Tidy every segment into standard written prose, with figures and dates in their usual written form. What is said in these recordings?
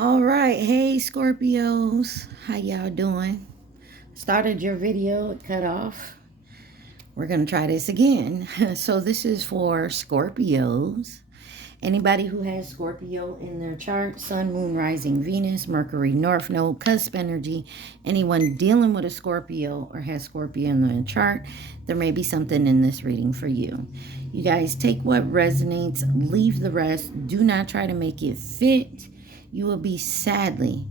All right, hey Scorpios, how y'all doing? Started your video, it cut off. We're gonna try this again. So this is for Scorpios. Anybody who has Scorpio in their chart, Sun, Moon, Rising, Venus, Mercury, North Node, cusp energy, anyone dealing with a Scorpio or has Scorpio in their chart, there may be something in this reading for you. You guys take what resonates, leave the rest. Do not try to make it fit. You will be sadly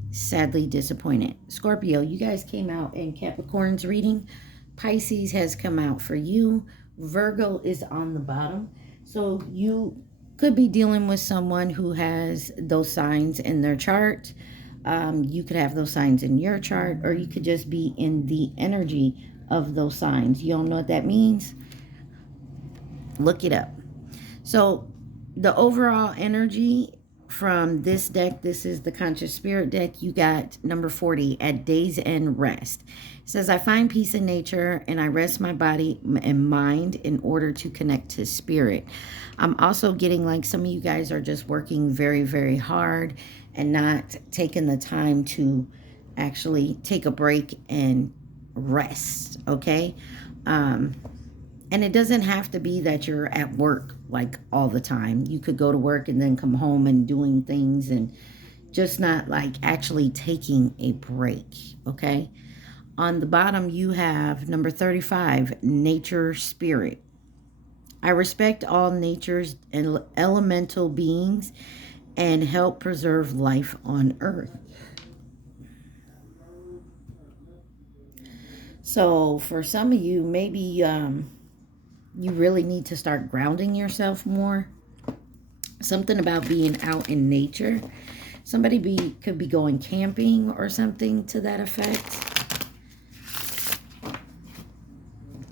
disappointed. Scorpio, you guys came out in Capricorn's reading. Pisces has come out for you. Virgo is on the bottom. So you could be dealing with someone who has those signs in their chart. You could have those signs in your chart, or you could just be in the energy of those signs. You don't know what that means? Look it up. So the overall energy from this deck, this is the Conscious Spirit deck, you got number 40, at day's end rest. It says, I find peace in nature and I rest my body and mind in order to connect to spirit. I'm also getting like some of you guys are just working very hard and not taking the time to actually take a break and rest, okay? And it doesn't have to be that you're at work like all the time. You could go to work and then come home and doing things and just not like actually taking a break, okay? On the bottom, you have number 35, nature spirit. I respect all nature's elemental beings and help preserve life on earth. So for some of you, maybe you really need to start grounding yourself more. Something about being out in nature. Somebody could be going camping or something to that effect.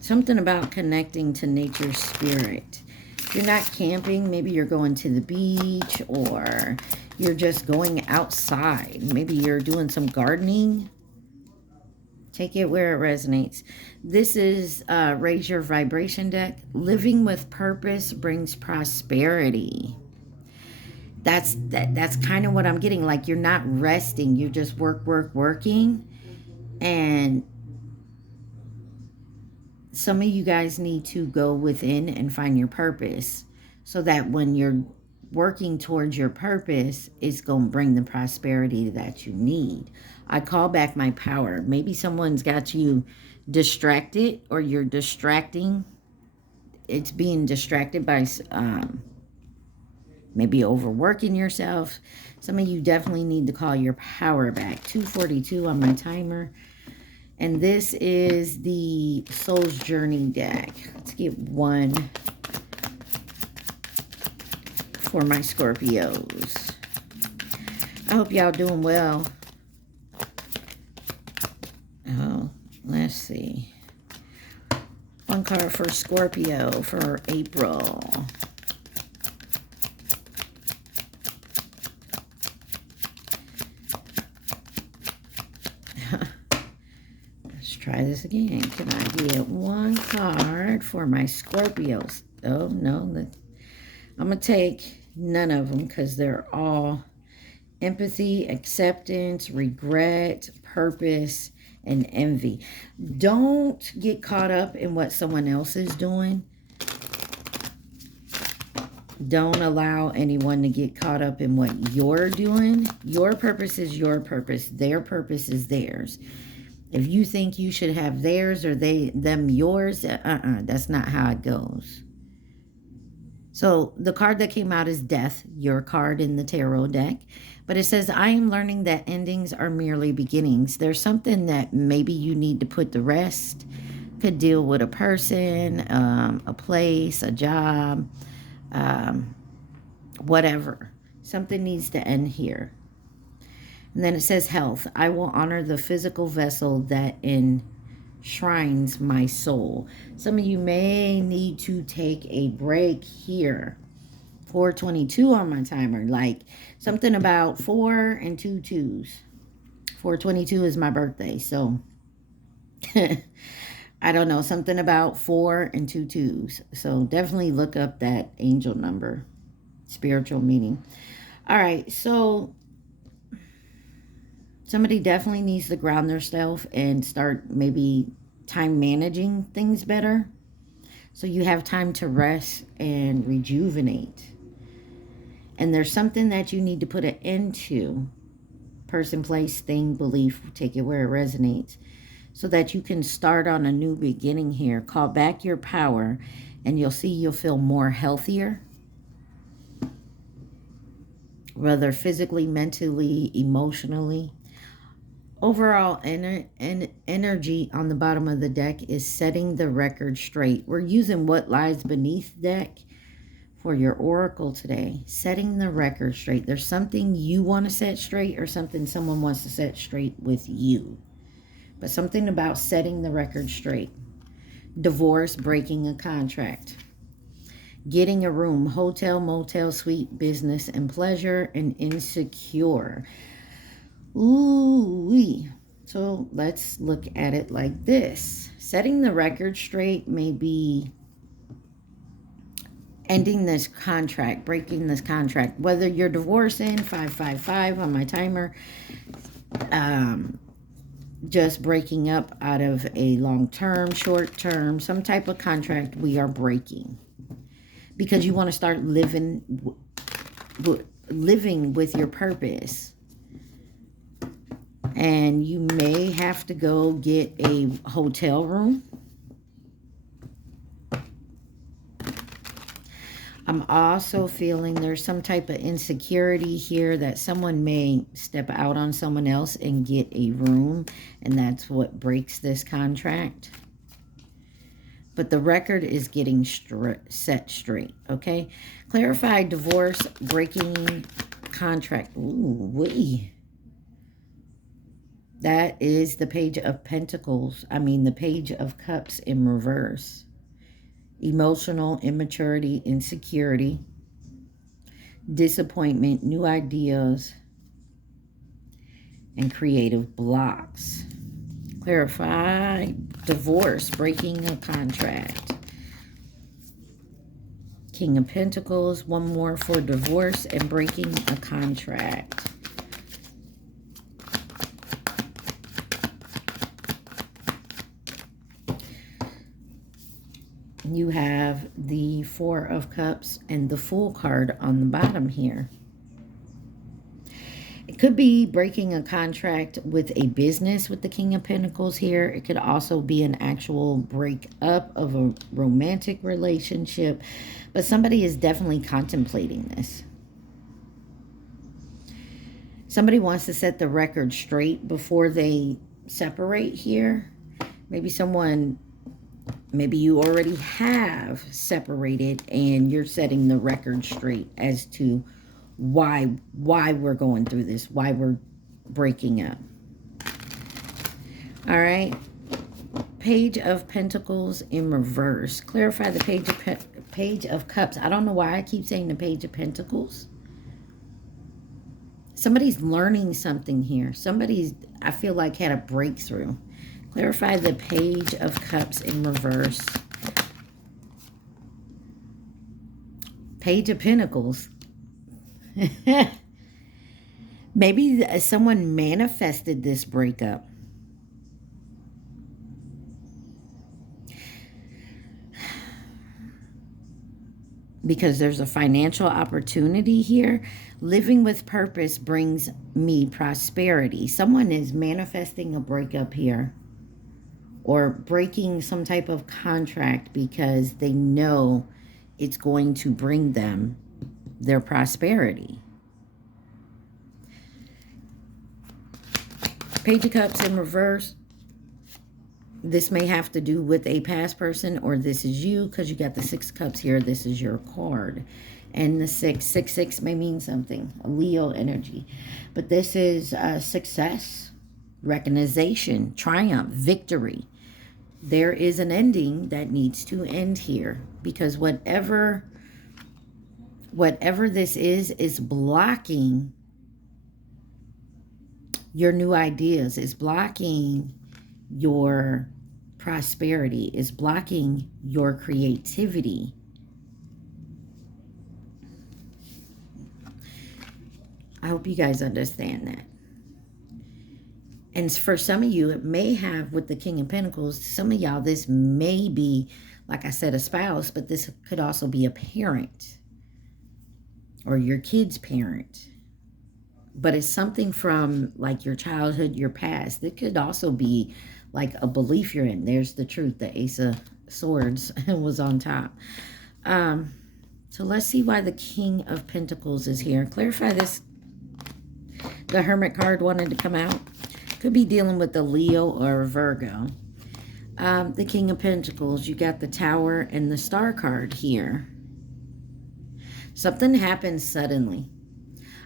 Something about connecting to nature's spirit. If you're not camping, maybe you're going to the beach or you're just going outside. Maybe you're doing some gardening. Take it where it resonates. This is Raise Your Vibration deck. Living with purpose brings prosperity. That's kind of what I'm getting. Like you're not resting. You're just working. And some of you guys need to go within and find your purpose so that when you're working towards your purpose, it's going to bring the prosperity that you need. I call back my power. Maybe someone's got you distracted or you're distracting. It's being distracted by maybe overworking yourself. Some of you definitely need to call your power back. 242 on my timer. And this is the Soul's Journey deck. Let's get one for my Scorpios. I hope y'all doing well. Oh, let's see. One card for Scorpio for April. Try this again. Can I get one card for my Scorpios? Oh, no. I'm going to take none of them because they're all empathy, acceptance, regret, purpose, and envy. Don't get caught up in what someone else is doing. Don't allow anyone to get caught up in what you're doing. Your purpose is your purpose. Their purpose is theirs. If you think you should have theirs or them yours, that's not how it goes. So the card that came out is Death, your card in the tarot deck. But it says, I am learning that endings are merely beginnings. There's something that maybe you need to put to rest. Could deal with a person, a place, a job, whatever. Something needs to end here. And then it says health. I will honor the physical vessel that enshrines my soul. Some of you may need to take a break here. 422 on my timer. Like something about 4 and 2 2s. 422 is my birthday. So I don't know. Something about 4 and 2 2s. So definitely look up that angel number. Spiritual meaning. All right. So Somebody definitely needs to ground themselves and start maybe time managing things better, so you have time to rest and rejuvenate. And there's something that you need to put an end to. Person, place, thing, belief, take it where it resonates, so that you can start on a new beginning here. Call back your power, and you'll see you'll feel more healthier, whether physically, mentally, emotionally. Overall energy on the bottom of the deck is setting the record straight. We're using what lies beneath deck for your oracle today. Setting the record straight. There's something you want to set straight, or something someone wants to set straight with you. But something about setting the record straight. Divorce, breaking a contract. Getting a room, hotel, motel, suite, business, and pleasure, and insecure. Ooh-wee. So let's look at it like this. Setting the record straight may be ending this contract, breaking this contract. Whether you're divorcing, 555 on my timer, just breaking up out of a long-term, short-term, some type of contract we are breaking. Because you want to start living with your purpose. And you may have to go get a hotel room. I'm also feeling there's some type of insecurity here, that someone may step out on someone else and get a room, and that's what breaks this contract. But the record is getting set straight, okay? Clarify divorce, breaking contract. Ooh, wee. That is the Page of Pentacles. I mean, the Page of Cups in reverse. Emotional immaturity, insecurity, disappointment, new ideas, and creative blocks. Clarify divorce, breaking a contract. King of Pentacles, one more for divorce and breaking a contract. You have the Four of Cups and the Fool card on the bottom here. It could be breaking a contract with a business with the King of Pentacles here. It could also be an actual breakup of a romantic relationship. But somebody is definitely contemplating this. Somebody wants to set the record straight before they separate here. Maybe you already have separated and you're setting the record straight as to why we're going through this, why we're breaking up. All right. Page of Pentacles in reverse. Clarify the Page of Cups. I don't know why I keep saying the Page of Pentacles. Somebody's learning something here. I feel like, had a breakthrough. Clarify the Page of Cups in reverse. Page of Pentacles. Maybe someone manifested this breakup. Because there's a financial opportunity here. Living with purpose brings me prosperity. Someone is manifesting a breakup here, or breaking some type of contract because they know it's going to bring them their prosperity. Page of Cups in reverse. This may have to do with a past person, or this is you, because you got the Six of Cups here. This is your card. And the 666 may mean something, a Leo energy. But this is success, recognition, triumph, victory. There is an ending that needs to end here, because whatever this is blocking your new ideas, is blocking your prosperity, is blocking your creativity. I hope you guys understand that. And for some of you, it may have, with the King of Pentacles, some of y'all, this may be, like I said, a spouse, but this could also be a parent or your kid's parent. But it's something from like your childhood, your past. It could also be like a belief you're in. There's the truth. The Ace of Swords was on top. So let's see why the King of Pentacles is here. Clarify this. The Hermit card wanted to come out. Could be dealing with the Leo or Virgo. The King of Pentacles, you got the Tower and the Star card here. Something happens suddenly.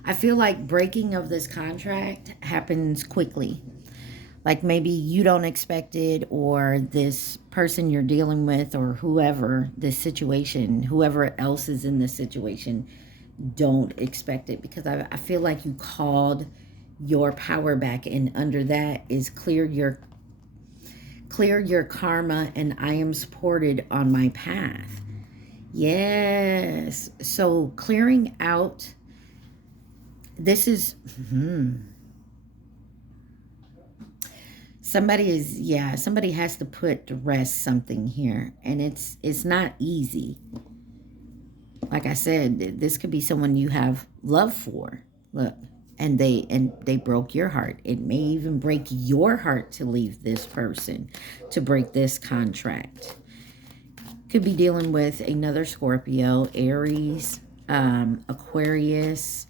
I feel like breaking of this contract happens quickly. Like maybe you don't expect it, or this person you're dealing with, or whoever, this situation, whoever else is in this situation, don't expect it. Because I feel like you called your power back, and under that is clear your karma, and I am supported on my path. Yes. So clearing out, this is somebody has to put to rest something here, and it's not easy. Like I said, this could be someone you have love for. Look. And they broke your heart. It may even break your heart to leave this person, to break this contract. Could be dealing with another Scorpio, Aries, Aquarius,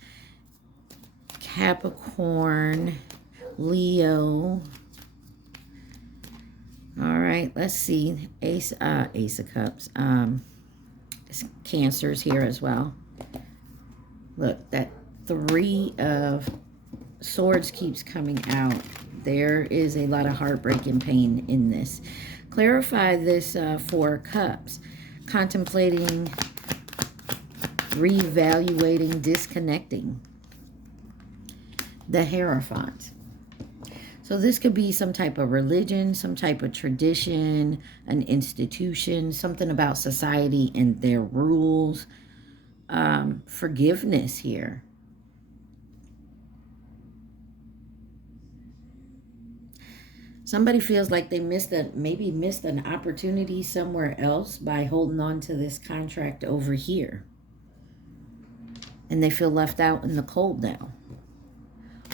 Capricorn, Leo. All right, let's see. Ace of Cups. Cancer's here as well. Look, that Three of Swords keeps coming out. There is a lot of heartbreak and pain in this. Clarify this Four of Cups. Contemplating, reevaluating, disconnecting. The Hierophant. So this could be some type of religion, some type of tradition, an institution, something about society and their rules. Forgiveness here. Somebody feels like they maybe missed an opportunity somewhere else by holding on to this contract over here. And they feel left out in the cold now.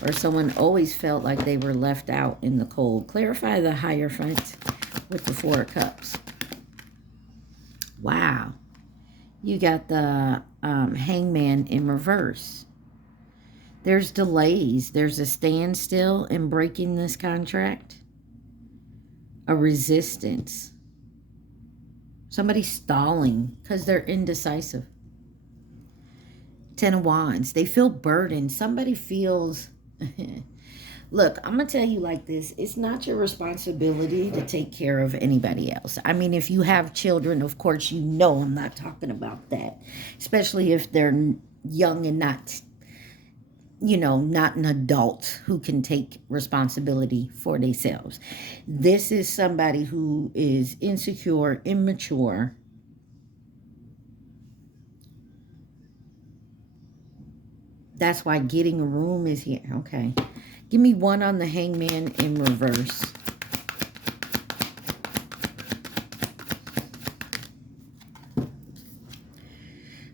Or someone always felt like they were left out in the cold. Clarify the Hierophant with the Four of Cups. Wow. You got the Hangman in reverse. There's delays. There's a standstill in breaking this contract. A resistance. Somebody's stalling because they're indecisive. Ten of Wands. They feel burdened. Somebody feels... Look, I'm going to tell you like this. It's not your responsibility to take care of anybody else. I mean, if you have children, of course, you know I'm not talking about that. Especially if they're young and not, not an adult who can take responsibility for themselves. This is somebody who is insecure, immature. That's why getting a room is here. Okay. Give me one on the Hangman in reverse.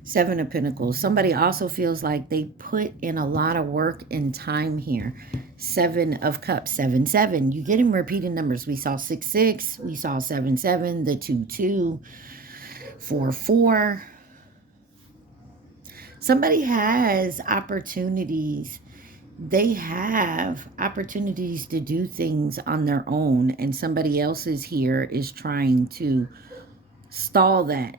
Seven of Pentacles. Somebody also feels like they put in a lot of work and time here. Seven of Cups. 7, 7. You get in repeating numbers. We saw 6, 6. We saw 7, 7. The 2, 2. 4, 4. Somebody has opportunities. They have opportunities to do things on their own, and somebody else is here is trying to stall that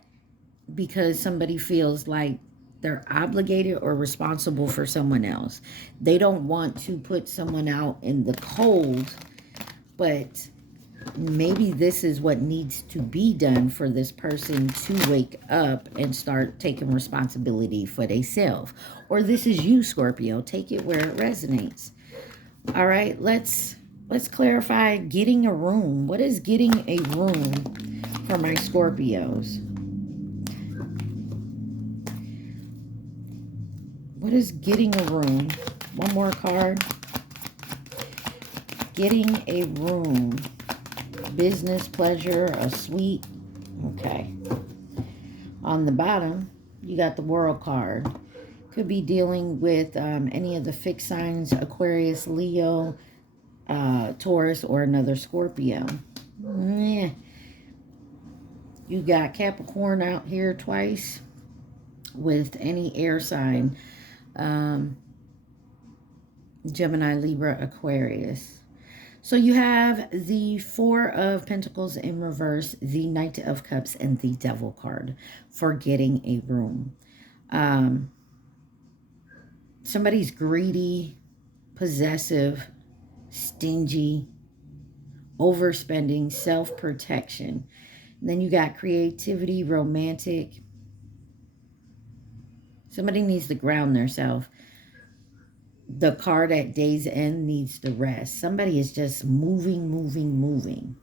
because somebody feels like they're obligated or responsible for someone else. They don't want to put someone out in the cold, but maybe this is what needs to be done for this person to wake up and start taking responsibility for themselves. Or this is you, Scorpio. Take it where it resonates. All right, let's clarify getting a room. What is getting a room for my Scorpios? What is getting a room? One more card. Getting a room. Business, pleasure, a suite. Okay. On the bottom, you got the World card. Could be dealing with any of the fixed signs, Aquarius, Leo, Taurus, or another Scorpio. Yeah. You got Capricorn out here twice with any air sign. Gemini, Libra, Aquarius. So you have the Four of Pentacles in reverse, the Knight of Cups, and the Devil card for getting a room. Somebody's greedy, possessive, stingy, overspending, self-protection. And then you got creativity, romantic. Somebody needs to ground themselves. The card at day's end needs to rest. Somebody is just moving, moving, moving.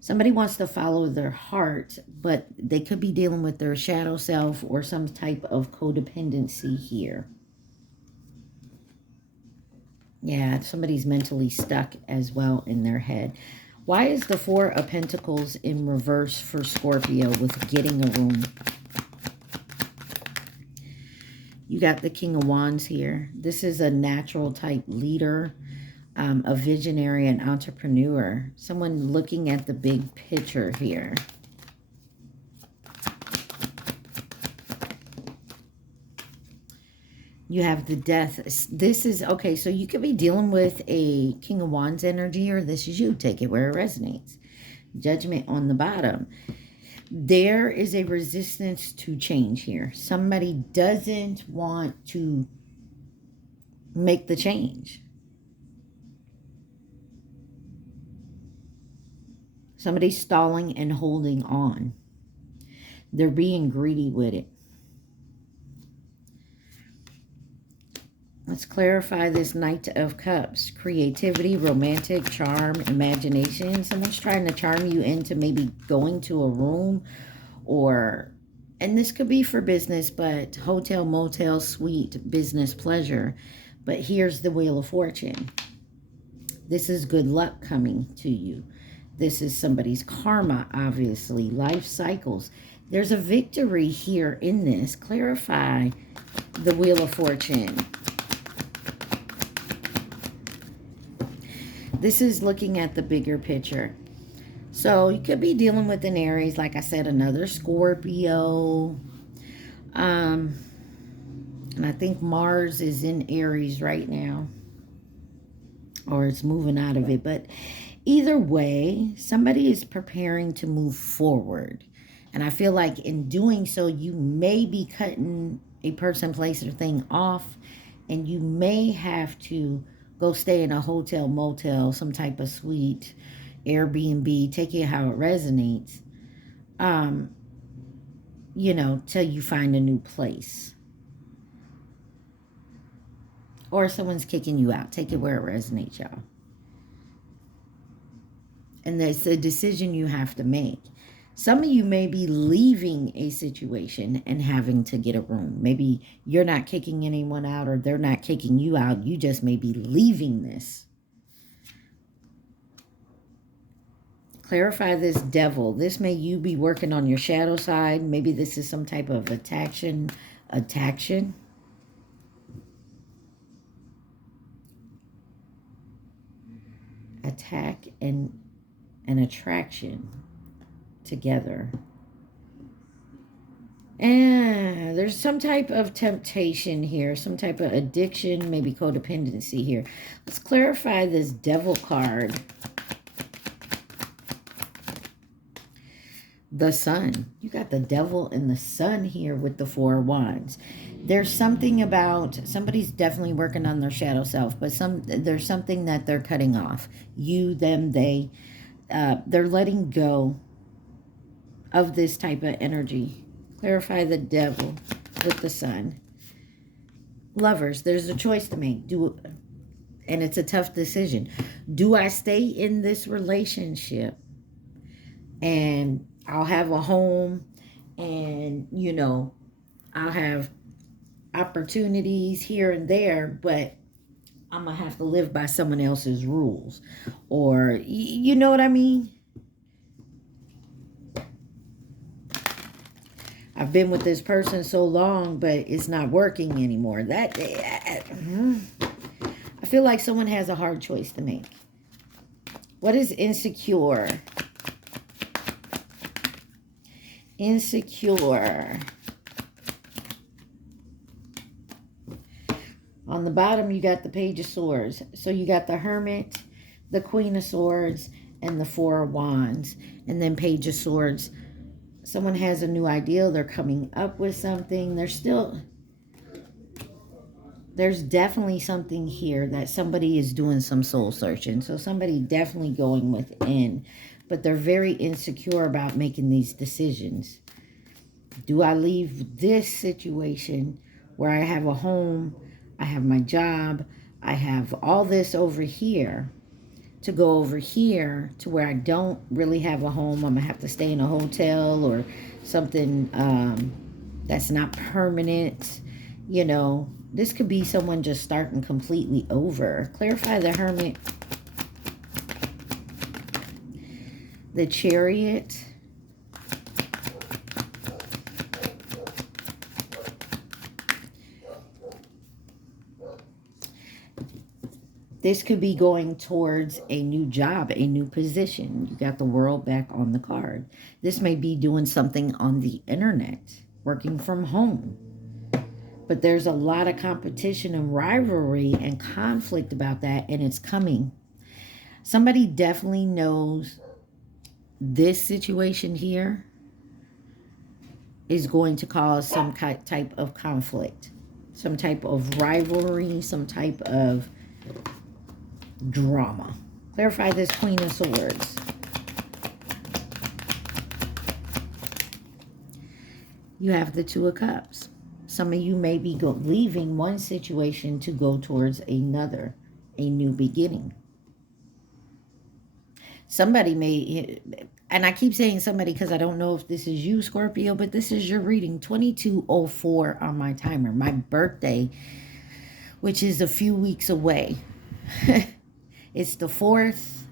Somebody wants to follow their heart, but they could be dealing with their shadow self or some type of codependency here. Yeah, somebody's mentally stuck as well in their head. Why is the Four of Pentacles in reverse for Scorpio with getting a room? You got the King of Wands here. This is a natural type leader, a visionary, an entrepreneur. Someone looking at the big picture here. You have the Death. This is, okay, so you could be dealing with a King of Wands energy, or this is you. Take it where it resonates. Judgment on the bottom. There is a resistance to change here. Somebody doesn't want to make the change. Somebody's stalling and holding on. They're being greedy with it. Let's clarify this Knight of Cups. Creativity, romantic, charm, imagination. Someone's trying to charm you into maybe going to a room, or, and this could be for business, but hotel, motel, suite, business, pleasure. But here's the Wheel of Fortune. This is good luck coming to you. This is somebody's karma, obviously. Life cycles. There's a victory here in this. Clarify the Wheel of Fortune. This is looking at the bigger picture. So you could be dealing with an Aries, like I said, another Scorpio. And I think Mars is in Aries right now, or it's moving out of it. But either way, somebody is preparing to move forward. And I feel like in doing so, you may be cutting a person, place, or thing off. And you may have to go stay in a hotel, motel, some type of suite, Airbnb, take it how it resonates, you know, till you find a new place. Or someone's kicking you out. Take it where it resonates, y'all. And there's a decision you have to make. Some of you may be leaving a situation and having to get a room. Maybe you're not kicking anyone out, or they're not kicking you out. You just may be leaving this. Clarify this Devil. This may you be working on your shadow side. Maybe this is some type of attack and an attraction together. And there's some type of temptation here, some type of addiction, maybe codependency here. Let's clarify this Devil card. The Sun. You got the Devil and the Sun here with the Four of Wands. There's something about, somebody's definitely working on their shadow self, but there's something that they're cutting off. You, them, they. They're letting go of this type of energy. Clarify the Devil with the Sun. Lovers, there's a choice to make. And it's a tough decision. Do I stay in this relationship and I'll have a home and, you know, I'll have opportunities here and there, but I'm going to have to live by someone else's rules. Or, you know what I mean? I've been with this person so long, but it's not working anymore. I feel like someone has a hard choice to make. What is insecure? Insecure. On the bottom, you got the Page of Swords. So you got the Hermit, the Queen of Swords, and the Four of Wands. And then Page of Swords. Someone has a new idea. They're coming up with something. There's definitely something here that somebody is doing some soul searching. So somebody definitely going within. But they're very insecure about making these decisions. Do I leave this situation where I have a home, I have my job, I have all this over here, to go over here to where I don't really have a home? I'm going to have to stay in a hotel or something that's not permanent. You know, this could be someone just starting completely over. Clarify the Hermit. The Chariot. This could be going towards a new job, a new position. You got the World back on the card. This may be doing something on the internet, working from home. But there's a lot of competition and rivalry and conflict about that, and it's coming. Somebody definitely knows this situation here is going to cause some type of conflict, some type of rivalry, some type of drama. Clarify this Queen of Swords. You have the Two of Cups. Some of you may be leaving one situation to go towards another, a new beginning. Somebody may, and I keep saying somebody because I don't know if this is you, Scorpio, but this is your reading. 2204 on my timer. My birthday, which is a few weeks away. It's the 4th.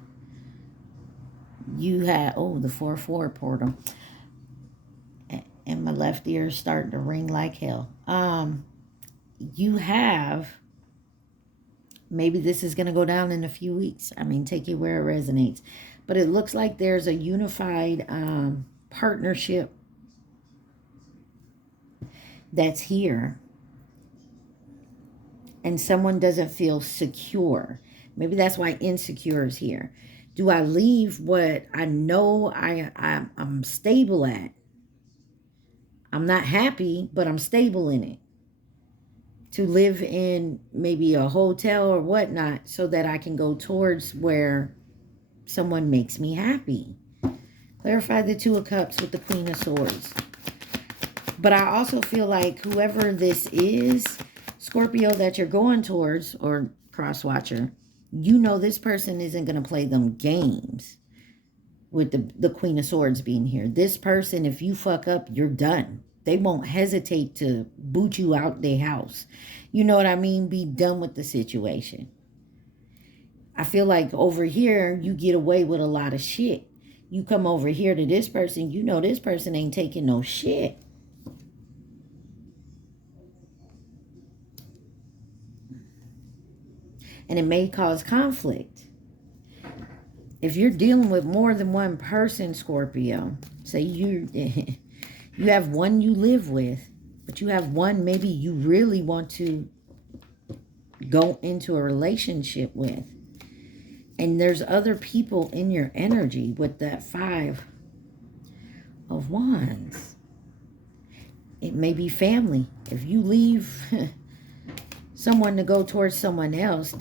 You have, oh, the 4-4 portal. And my left ear is starting to ring like hell. You have, maybe this is going to go down in a few weeks. I mean, take it where it resonates. But it looks like there's a unified partnership that's here. And someone doesn't feel secure. Maybe that's why insecure is here. Do I leave what I know I'm stable at? I'm not happy, but I'm stable in it. To live in maybe a hotel or whatnot so that I can go towards where someone makes me happy. Clarify the Two of Cups with the Queen of Swords. But I also feel like whoever this is, Scorpio, that you're going towards, or cross-watcher, you know this person isn't going to play them games with the Queen of Swords being here. This person, if you fuck up, you're done. They won't hesitate to boot you out their house. You know what I mean? Be done with the situation. I feel like over here, you get away with a lot of shit. You come over here to this person, you know this person ain't taking no shit. And it may cause conflict. If you're dealing with more than one person, Scorpio, say you have one you live with, but you have one maybe you really want to go into a relationship with. And there's other people in your energy with that 5 of Wands. It may be family. If you leave someone to go towards someone else,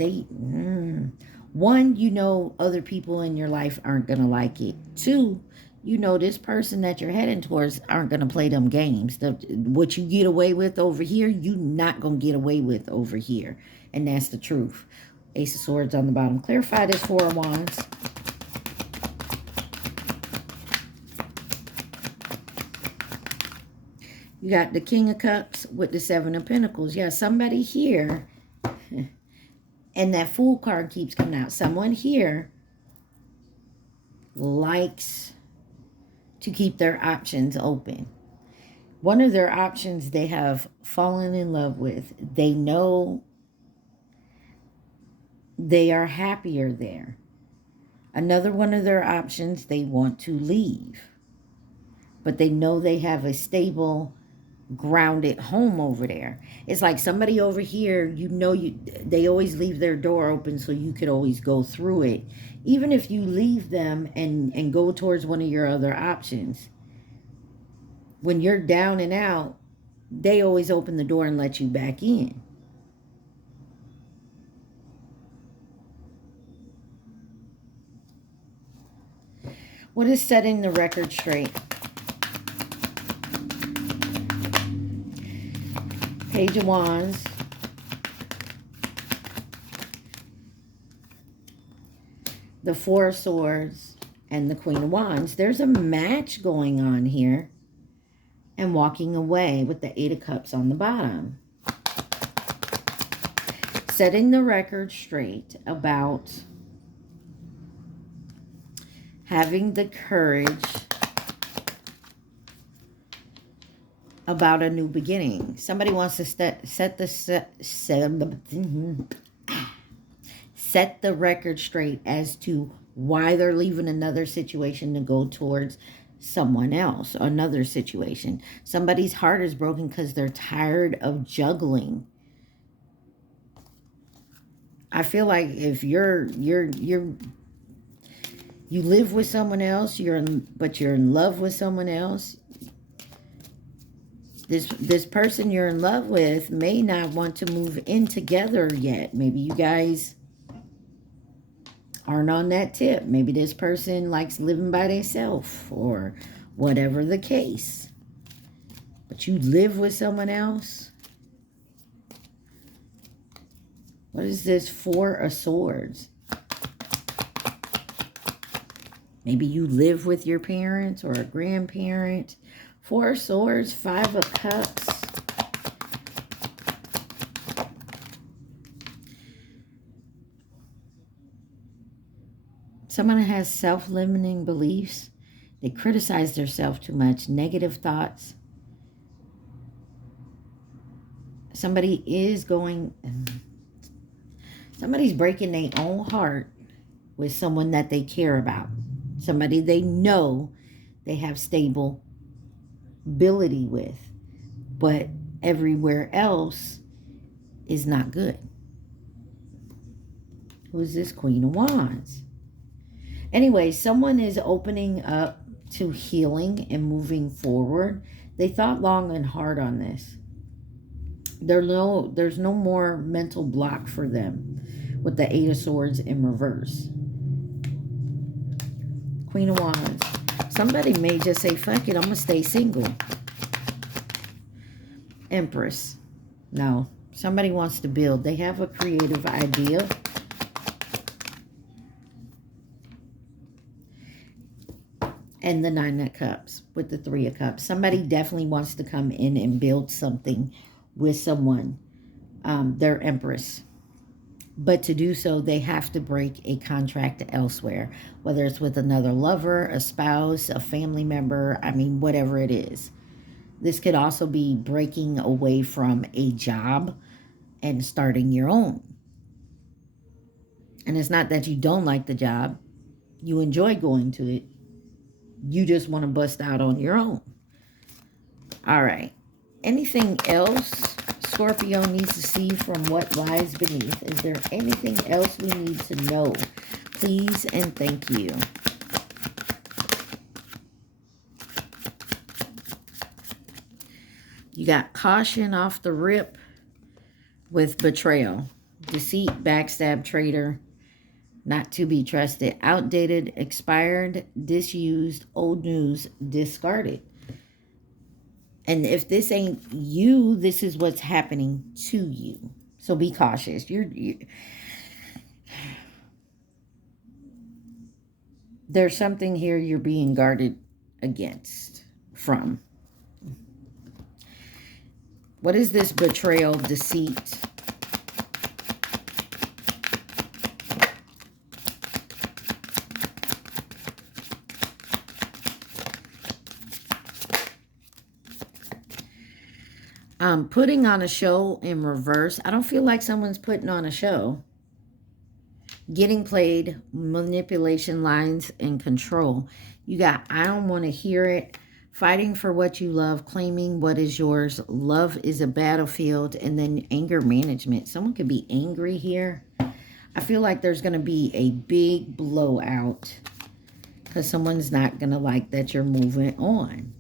one, you know other people in your life aren't going to like it. 2, you know this person that you're heading towards aren't going to play them games. What you get away with over here, you're not going to get away with over here. And that's the truth. Ace of Swords on the bottom. Clarify this 4 of Wands. You got the King of Cups with the 7 of Pentacles. Yeah, somebody here And that Fool card keeps coming out. Someone here likes to keep their options open. One of their options they have fallen in love with. They know they are happier there. Another one of their options, they want to leave. But they know they have a stable, grounded home over there. It's like somebody over here, they always leave their door open so you could always go through it. Even if you leave them and go towards one of your other options, when you're down and out, they always open the door and let you back in. What is setting the record straight? Page of Wands. The Four of Swords and the Queen of Wands. There's a match going on here. And walking away with the Eight of Cups on the bottom. Setting the record straight about having the courage about a new beginning. Somebody wants to set the record straight as to why they're leaving another situation to go towards someone else, another situation. Somebody's heart is broken because they're tired of juggling. I feel like if you live with someone else, but you're in love with someone else, this person you're in love with may not want to move in together yet. Maybe you guys aren't on that tip. Maybe this person likes living by themselves or whatever the case. But you live with someone else. What is this Four of Swords? Maybe you live with your parents or a grandparent. Four of Swords, Five of Cups. Someone has self-limiting beliefs. They criticize themselves too much. Negative thoughts. Somebody's breaking their own heart with someone that they care about. Somebody they know they have stable ability with. But everywhere else is not good. Who is this Queen of Wands? Anyway, someone is opening up to healing and moving forward. They thought long and hard on this. There's no more mental block for them with the Eight of Swords in reverse. Queen of Wands. Somebody may just say, fuck it, I'm going to stay single. Empress. No. Somebody wants to build. They have a creative idea. And the Nine of Cups with the Three of Cups. Somebody definitely wants to come in and build something with someone. Their Empress. But to do so, they have to break a contract elsewhere. Whether it's with another lover, a spouse, a family member. I mean, whatever it is. This could also be breaking away from a job and starting your own. And it's not that you don't like the job. You enjoy going to it. You just want to bust out on your own. All right. Anything else Scorpio needs to see from what lies beneath? Is there anything else we need to know? Please and thank you. You got caution off the rip with betrayal. Deceit, backstab, traitor. Not to be trusted. Outdated, expired, disused, old news, discarded. And if this ain't you, this is what's happening to you. So be cautious. There's something here you're being guarded against from. What is this betrayal, deceit? Putting on a show in reverse. I don't feel like someone's putting on a show. Getting played, manipulation, lines, and control. You got, I don't want to hear it. Fighting for what you love, claiming what is yours. Love is a battlefield. And then anger management. Someone could be angry here. I feel like there's going to be a big blowout because someone's not going to like that you're moving on.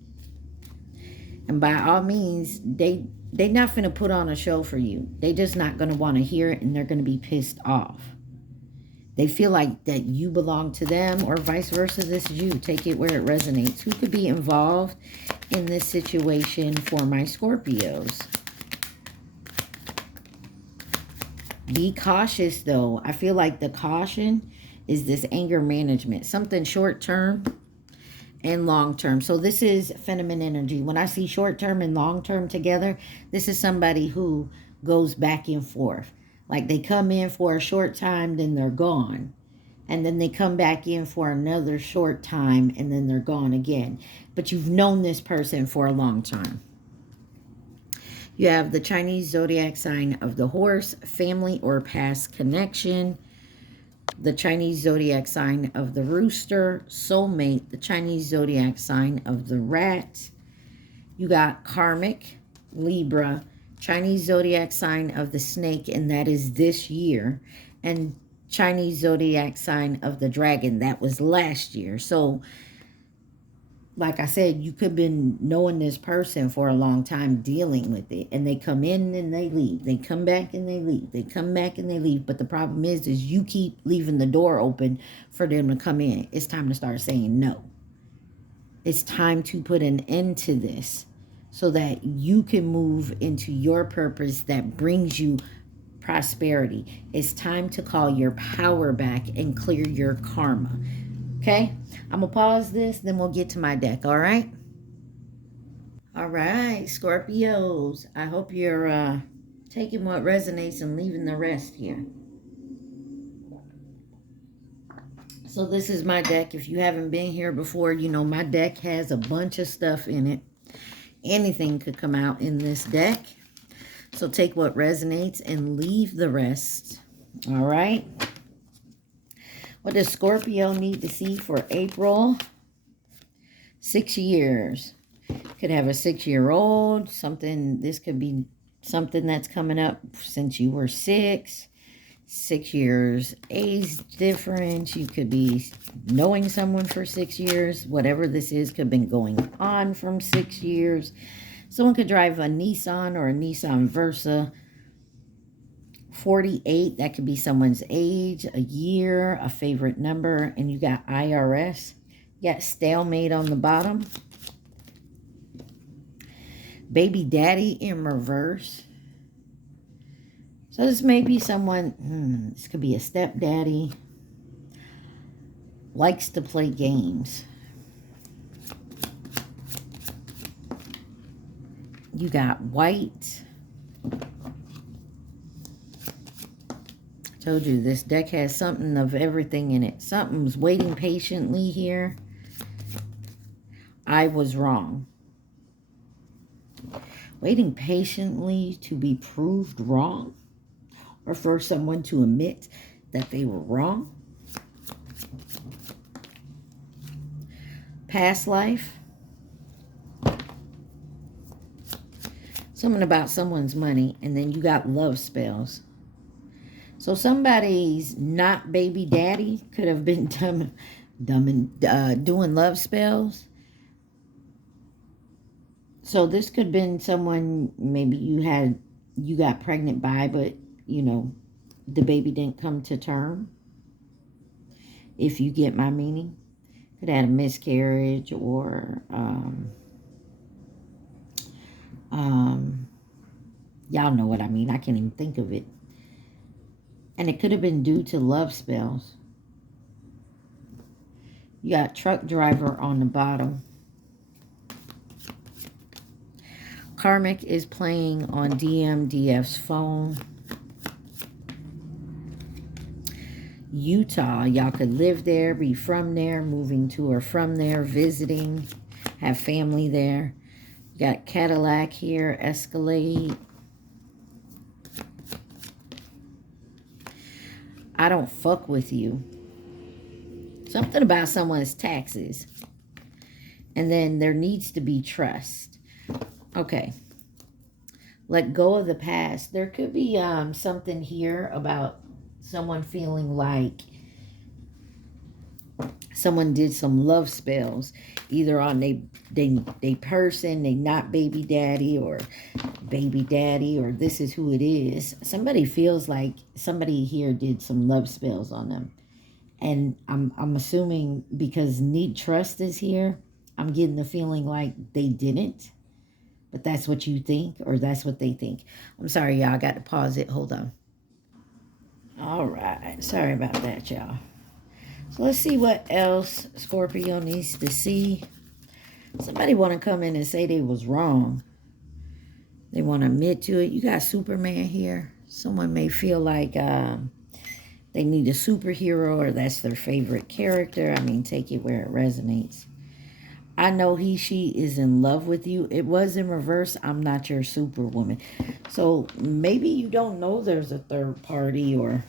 And by all means, they're not going to put on a show for you. They just not going to want to hear it, and they're going to be pissed off. They feel like that you belong to them, or vice versa. This is you. Take it where it resonates. Who could be involved in this situation for my Scorpios? Be cautious, though. I feel like the caution is this anger management. Something short-term and long-term. So this is feminine energy. When I see short-term and long-term together, this is somebody who goes back and forth. Like they come in for a short time, then they're gone. And then they come back in for another short time, and then they're gone again. But you've known this person for a long time. You have the Chinese zodiac sign of the horse, family or past connection. The Chinese zodiac sign of the rooster, soulmate. The Chinese zodiac sign of the rat. You got karmic, Libra. Chinese zodiac sign of the snake, and that is this year. And Chinese zodiac sign of the dragon, that was last year. So, like I said, you could have been knowing this person for a long time, dealing with it. And they come in and they leave. They come back and they leave. They come back and they leave. But the problem is you keep leaving the door open for them to come in. It's time to start saying no. It's time to put an end to this so that you can move into your purpose that brings you prosperity. It's time to call your power back and clear your karma. Okay? I'm going to pause this, then we'll get to my deck, all right? All right, Scorpios. I hope you're taking what resonates and leaving the rest here. So this is my deck. If you haven't been here before, you know my deck has a bunch of stuff in it. Anything could come out in this deck. So take what resonates and leave the rest. All right? What does Scorpio need to see for April? 6 years. Could have a 6-year-old. Something, this could be something that's coming up since you were 6. 6 years age difference. You could be knowing someone for 6 years. Whatever this is could have been going on from 6 years. Someone could drive a Nissan or a Nissan Versa. 48, that could be someone's age, a year, a favorite number, and you got IRS. You got stalemate on the bottom. Baby daddy in reverse. So this may be someone, this could be a stepdaddy, likes to play games. You got white. Told you this deck has something of everything in it. Something's waiting patiently here. I was wrong. Waiting patiently to be proved wrong, or for someone to admit that they were wrong. Past life. Something about someone's money, and then you got love spells. So somebody's not baby daddy could have been doing love spells. So this could have been someone maybe you got pregnant by, but you know the baby didn't come to term. If you get my meaning, could have had a miscarriage or y'all know what I mean. I can't even think of it. And it could have been due to love spells. You got truck driver on the bottom. Karmic is playing on DMDF's phone. Utah, y'all could live there, be from there, moving to or from there, visiting, have family there. You Got Cadillac here, Escalade. I don't fuck with you. Something about someone's taxes. And then there needs to be trust. Okay. Let go of the past. There could be something here about someone feeling like someone did some love spells, either on they person, they not baby daddy, or baby daddy, or this is who it is. Somebody feels like somebody here did some love spells on them. And I'm assuming because need trust is here, I'm getting the feeling like they didn't. But that's what you think, or that's what they think. I'm sorry, y'all. I got to pause it. Hold on. All right. Sorry about that, y'all. So let's see what else Scorpio needs to see. Somebody want to come in and say they was wrong. They want to admit to it. You got Superman here. Someone may feel like they need a superhero, or that's their favorite character. I mean, take it where it resonates. I know he, she is in love with you. It was in reverse. I'm not your superwoman. So maybe you don't know there's a third party, or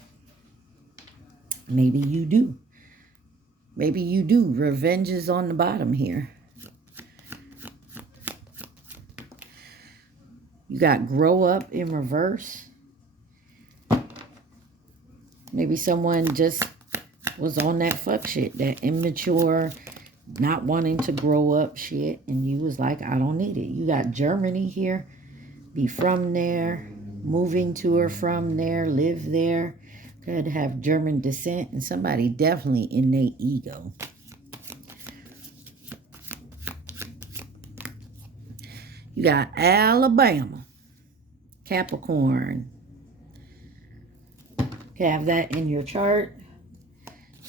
maybe you do. Maybe you do. Revenge is on the bottom here. You got grow up in reverse. Maybe someone just was on that fuck shit, that immature, not wanting to grow up shit, and you was like, I don't need it. You got Germany here. Be from there. Moving to or from there. Live there. Could have German descent, and somebody definitely in their ego. You got Alabama. Capricorn. Could have that in your chart.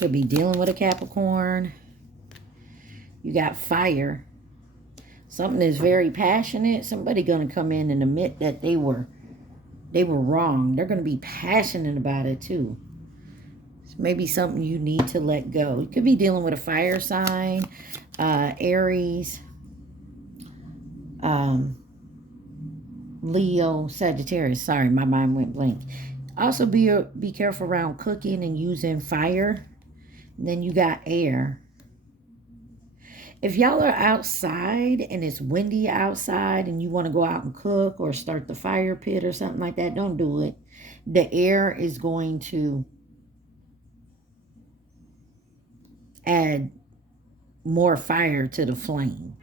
Could be dealing with a Capricorn. You got fire. Something is very passionate. Somebody going to come in and admit that they were wrong. They're going to be passionate about it too. So maybe something you need to let go. You could be dealing with a fire sign, Aries, Leo, Sagittarius. Sorry, my mind went blank. Also be careful around cooking and using fire. And then you got air. If y'all are outside and it's windy outside and you want to go out and cook or start the fire pit or something like that, don't do it. The air is going to add more fire to the flame.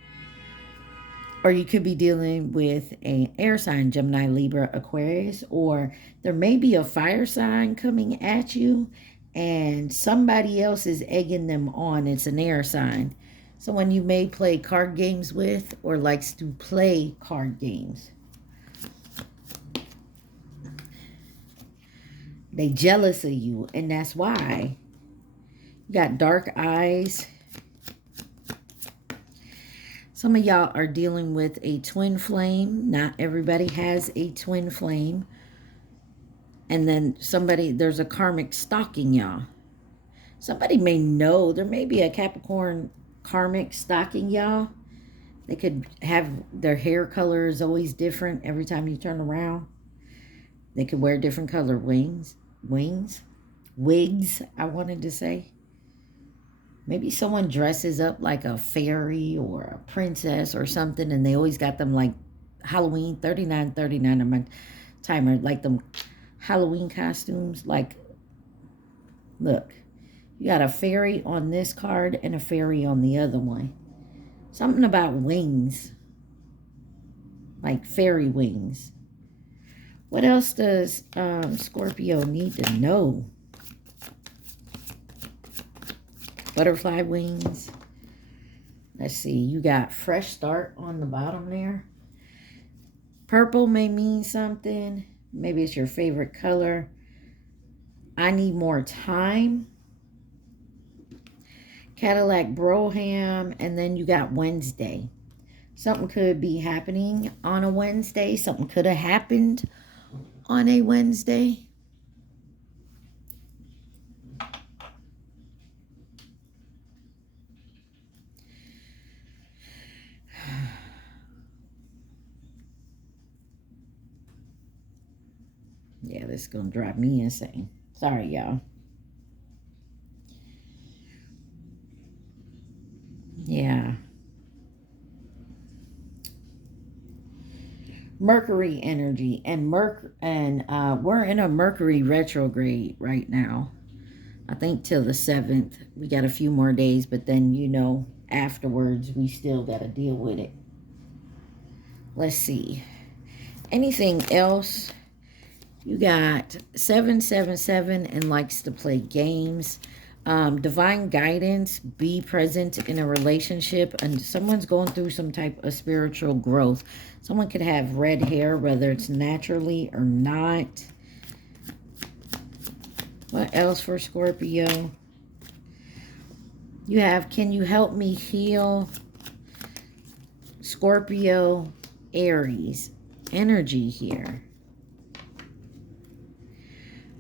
Or you could be dealing with an air sign, Gemini, Libra, Aquarius, or there may be a fire sign coming at you and somebody else is egging them on. It's an air sign. Someone you may play card games with or likes to play card games. They jealous of you, and that's why. You got dark eyes. Some of y'all are dealing with a twin flame. Not everybody has a twin flame. And then there's a karmic stalking y'all. Somebody may know, there may be a Capricorn karmic stalking y'all. They could have their hair color is always different every time you turn around. They could wear different color wigs, I wanted to say. Maybe someone dresses up like a fairy or a princess or something, and they always got them like Halloween, 39.39 on my timer, like them Halloween costumes. Like, look. You got a fairy on this card and a fairy on the other one. Something about wings. Like fairy wings. What else does Scorpio need to know? Butterfly wings. Let's see. You got fresh start on the bottom there. Purple may mean something. Maybe it's your favorite color. I need more time. Cadillac Broham, and then you got Wednesday. Something could be happening on a Wednesday. Something could have happened on a Wednesday. This is going to drive me insane. Sorry, y'all. Yeah. Mercury energy. And we're in a Mercury retrograde right now. I think till the 7th. We got a few more days, but then, you know, afterwards, we still got to deal with it. Let's see. Anything else? You got 777 and likes to play games. Divine guidance, be present in a relationship, and someone's going through some type of spiritual growth. Someone could have red hair, whether it's naturally or not. What else for Scorpio? You have, can you help me heal? Scorpio, Aries, energy here.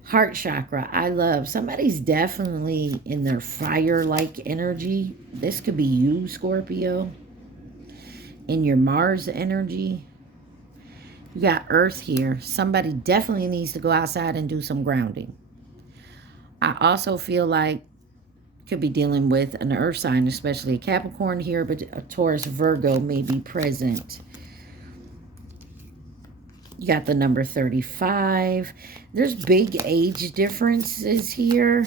Heart chakra, I love. Somebody's definitely in their fire-like energy. This could be you, Scorpio. In your Mars energy. You got Earth here. Somebody definitely needs to go outside and do some grounding. I also feel like could be dealing with an Earth sign, especially a Capricorn here, but a Taurus, Virgo may be present. You got the number 35. There's big age differences here.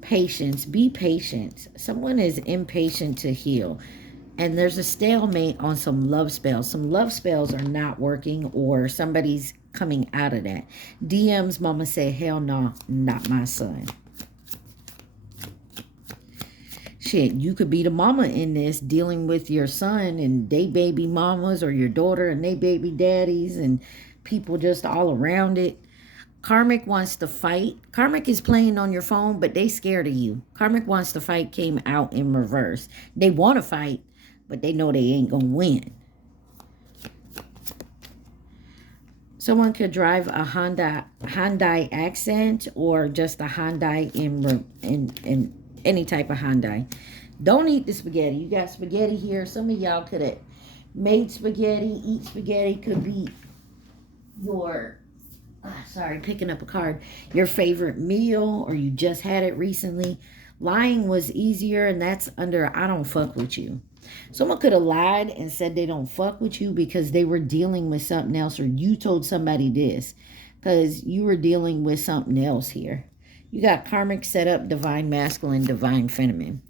Patience. Be patient. Someone is impatient to heal. And there's a stalemate on some love spells. Some love spells are not working, or somebody's coming out of that. DMs, mama say, hell no, not my son. Shit, you could be the mama in this, dealing with your son and they baby mamas, or your daughter and they baby daddies, and people just all around it. Karmic wants to fight. Karmic is playing on your phone, but they scared of you. Karmic wants to fight came out in reverse. They want to fight, but they know they ain't gonna win. Someone could drive a Hyundai Accent, or just a Hyundai in any type of Hyundai. Don't eat the spaghetti. You got spaghetti here. Some of y'all could have made spaghetti. Eat spaghetti could be your, picking up a card, your favorite meal, or you just had it recently. Lying was easier, and that's under I don't fuck with you. Someone could have lied and said they don't fuck with you because they were dealing with something else, or you told somebody this because you were dealing with something else here. You got karmic setup, divine masculine, divine feminine.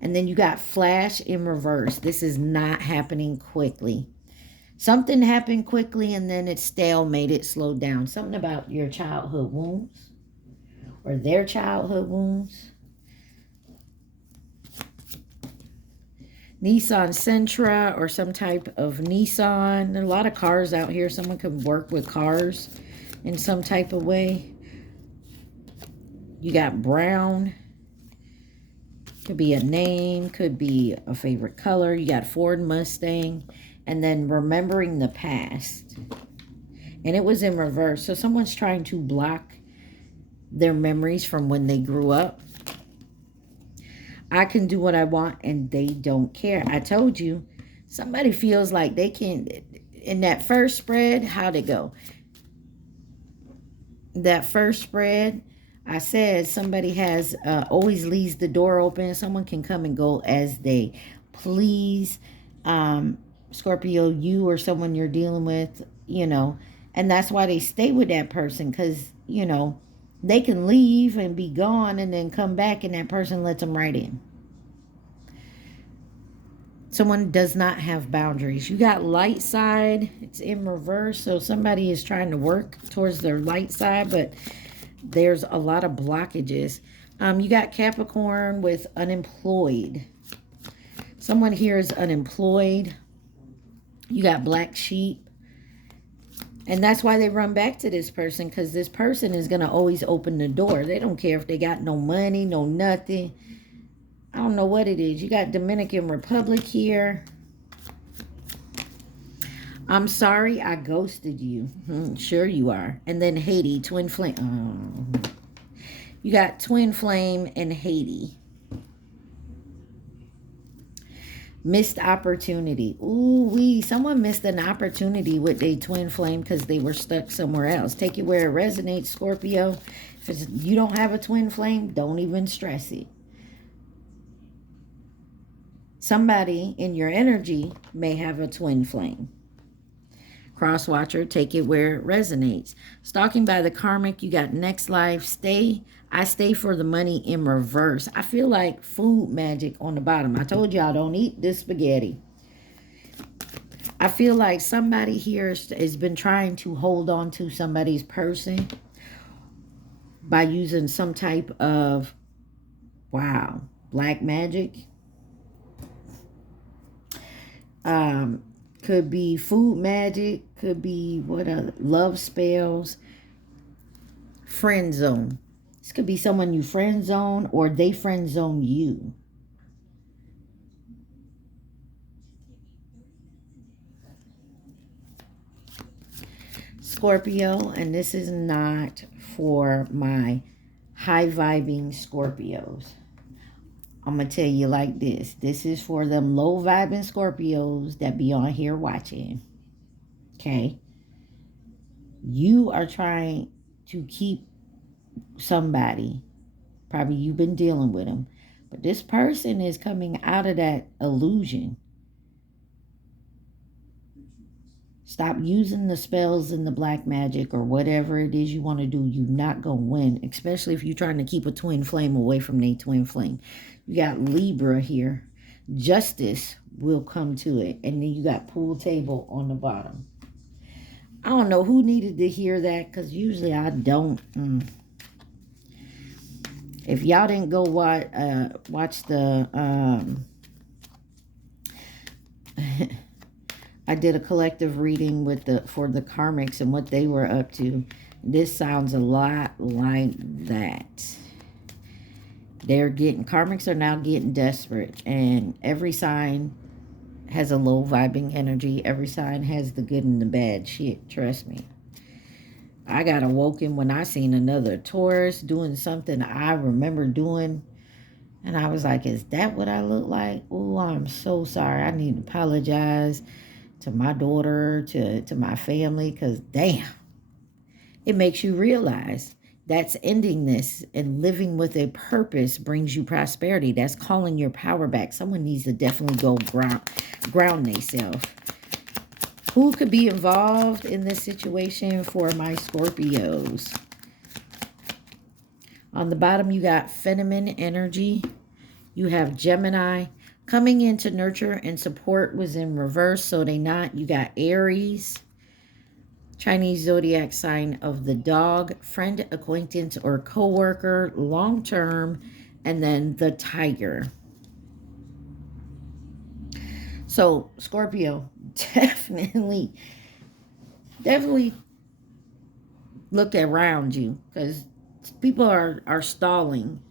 And then you got flash in reverse. This is not happening quickly. Something happened quickly and then it stalemate, it slowed down. Something about your childhood wounds or their childhood wounds. Nissan Sentra or some type of Nissan. There are a lot of cars out here. Someone could work with cars in some type of way. You got brown. Could be a name. Could be a favorite color. You got Ford Mustang. And then remembering the past. And it was in reverse. So someone's trying to block their memories from when they grew up. I can do what I want and they don't care. I told you. Somebody feels like they can't. In that first spread, how'd it go? That first spread, I said somebody has always leaves the door open. Someone can come and go as they please. Scorpio, you or someone you're dealing with, you know. And that's why they stay with that person. Because, you know, they can leave and be gone and then come back and that person lets them right in. Someone does not have boundaries. You got light side. It's in reverse. So somebody is trying to work towards their light side, but there's a lot of blockages. You got Capricorn with unemployed. Someone here is unemployed. You got black sheep. And that's why they run back to this person, because this person is going to always open the door. They don't care if they got no money, no nothing. I don't know what it is. You got Dominican Republic here. I'm sorry I ghosted you. Sure you are. And then Haiti, twin flame. Oh. You got twin flame and Haiti. Missed opportunity. Ooh, someone missed an opportunity with their twin flame because they were stuck somewhere else. Take it where it resonates, Scorpio. If you don't have a twin flame, don't even stress it. Somebody in your energy may have a twin flame. Cross watcher, take it where it resonates. Stalking by the karmic, you got next life. I stay for the money in reverse. I feel like food magic on the bottom. I told y'all don't eat this spaghetti. I feel like somebody here has been trying to hold on to somebody's person by using some type of, wow, black magic. Could be food magic, could be what other love spells, friend zone. This could be someone you friend zone or they friend zone you. Scorpio, and this is not for my high vibing Scorpios. I'm going to tell you like this. This is for them low vibing Scorpios that be on here watching. Okay? You are trying to keep somebody. Probably you've been dealing with them. But this person is coming out of that illusion. Stop using the spells and the black magic or whatever it is you want to do. You're not going to win. Especially if you're trying to keep a twin flame away from their twin flame. You got Libra here. Justice will come to it. And then you got pool table on the bottom. I don't know who needed to hear that. Because usually I don't. If y'all didn't go watch the... I did a collective reading for the karmics and what they were up to. This sounds a lot like that. Karmics are now getting desperate, and every sign has a low vibing energy. Every sign has the good and the bad shit. Trust me. I got awoken when I seen another Taurus doing something I remember doing. And I was like, is that what I look like? Oh, I'm so sorry. I need to apologize to my daughter, to my family, because damn, it makes you realize that's ending this, and living with a purpose brings you prosperity. That's calling your power back. Someone needs to definitely go ground themselves. Who could be involved in this situation for my Scorpios? On the bottom, you got feminine energy. You have Gemini. Coming in to nurture and support was in reverse, so they not. You got Aries, Chinese zodiac sign of the dog, friend, acquaintance, or co-worker, long-term, and then the tiger. So, Scorpio, definitely look around you, because people are stalling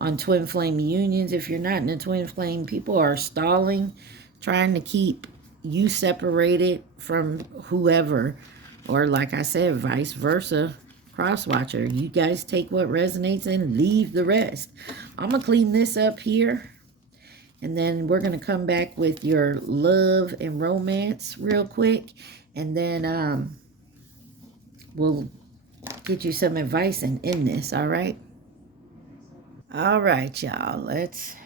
on twin flame unions. If you're not in a twin flame, people are stalling, trying to keep you separated from whoever, or like I said, vice versa. Cross watcher, you guys take what resonates and leave the rest. I'm gonna clean this up here, and then we're gonna come back with your love and romance real quick, and then we'll get you some advice and end this. All right. All right, y'all, let's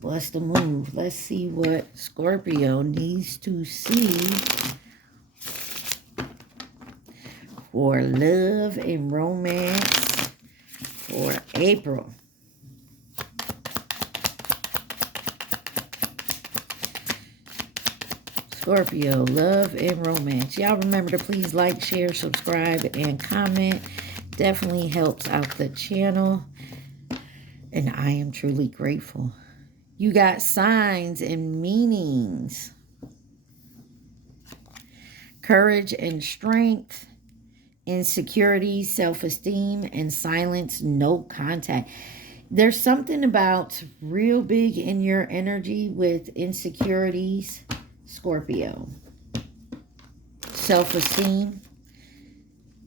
bust a move. Let's see what Scorpio needs to see for love and romance for April. Scorpio, love and romance. Y'all remember to please like, share, subscribe, and comment. Definitely helps out the channel. And I am truly grateful. You got signs and meanings. Courage and strength. Insecurity, self-esteem, and silence, no contact. There's something about real big in your energy with insecurities, Scorpio. Self-esteem.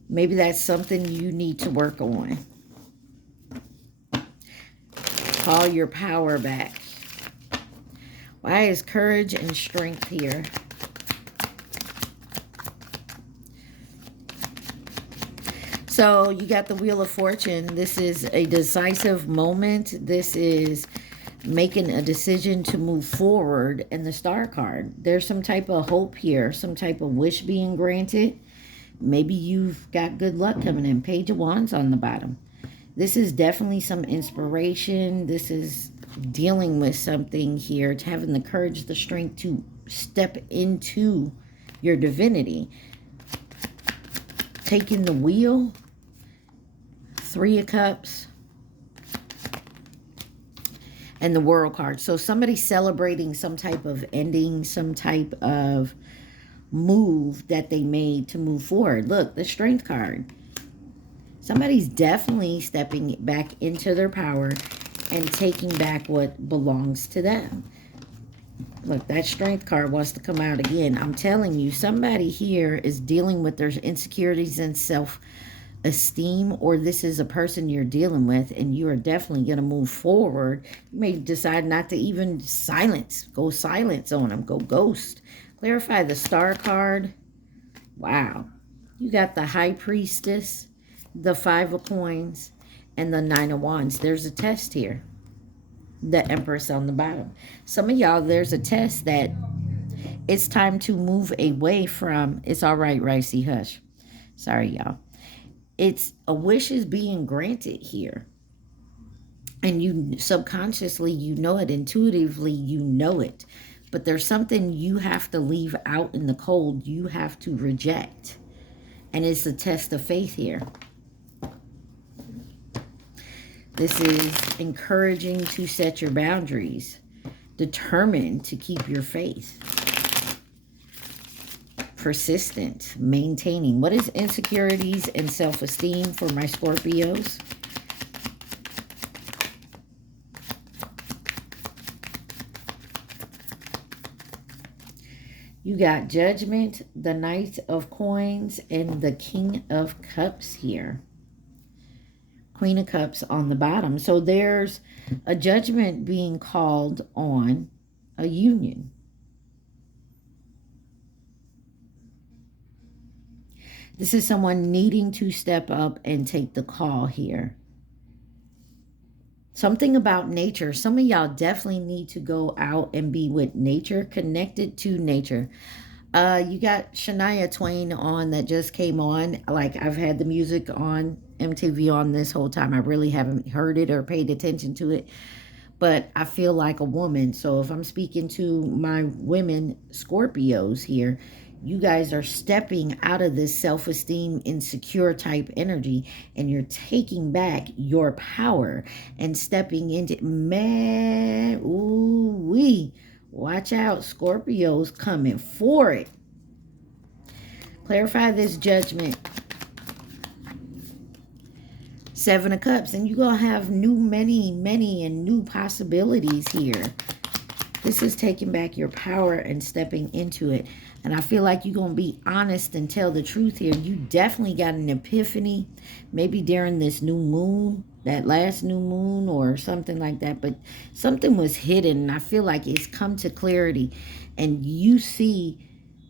Maybe that's something you need to work on. Call your power back. Why is courage and strength here? So you got the Wheel of Fortune. This is a decisive moment. This is making a decision to move forward. And the Star card. There's some type of hope here. Some type of wish being granted. Maybe you've got good luck coming in. Page of Wands on the bottom. This is definitely some inspiration. This is dealing with something here. It's having the courage, the strength to step into your divinity. Taking the wheel. 3 of Cups. And the World card. So somebody's celebrating some type of ending, some type of move that they made to move forward. Look, the Strength card. Somebody's definitely stepping back into their power and taking back what belongs to them. Look, that Strength card wants to come out again. I'm telling you, somebody here is dealing with their insecurities and self-esteem, or this is a person you're dealing with, and you are definitely going to move forward. You may decide not to even go silence on them, go ghost. Clarify the Star card. Wow. You got the High Priestess, the 5 of Coins, and the 9 of Wands. There's a test here. The Empress on the bottom. Some of y'all, there's a test that it's time to move away from. It's all right, Ricey, hush. Sorry, y'all. It's a wish is being granted here. And you subconsciously, you know it. Intuitively, you know it. But there's something you have to leave out in the cold. You have to reject. And it's a test of faith here. This is encouraging to set your boundaries. Determined to keep your faith. Persistent. Maintaining. What is insecurities and self-esteem for my Scorpios? You got Judgment, the Knight of Coins, and the King of Cups here. Queen of Cups on the bottom. So there's a judgment being called on a union. This is someone needing to step up and take the call here. Something about nature. Some of y'all definitely need to go out and be with nature, connected to nature. You got Shania Twain on that just came on. Like, I've had the music on MTV on this whole time. I really haven't heard it or paid attention to it. But I feel like a woman. So if I'm speaking to my women Scorpios here, you guys are stepping out of this self-esteem, insecure type energy, and you're taking back your power and stepping into, man, ooh-wee. Watch out, Scorpios coming for it. Clarify this judgment. 7 of Cups, and you're going to have many, and new possibilities here. This is taking back your power and stepping into it. And I feel like you're going to be honest and tell the truth here. You definitely got an epiphany, maybe during this new moon, that last new moon or something like that. But something was hidden, and I feel like it's come to clarity. And you see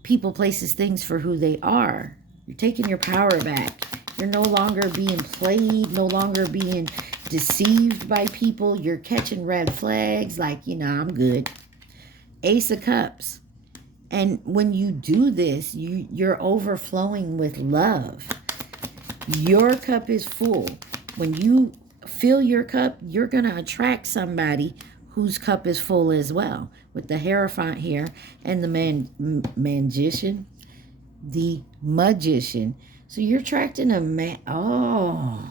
people, places, things for who they are. You're taking your power back. You're no longer being played, no longer being deceived by people. You're catching red flags like, you know, I'm good. Ace of Cups. And when you do this, you're overflowing with love. Your cup is full. When you fill your cup, you're going to attract somebody whose cup is full as well. With the Hierophant here and the magician, the magician. So you're attracting a man. Oh,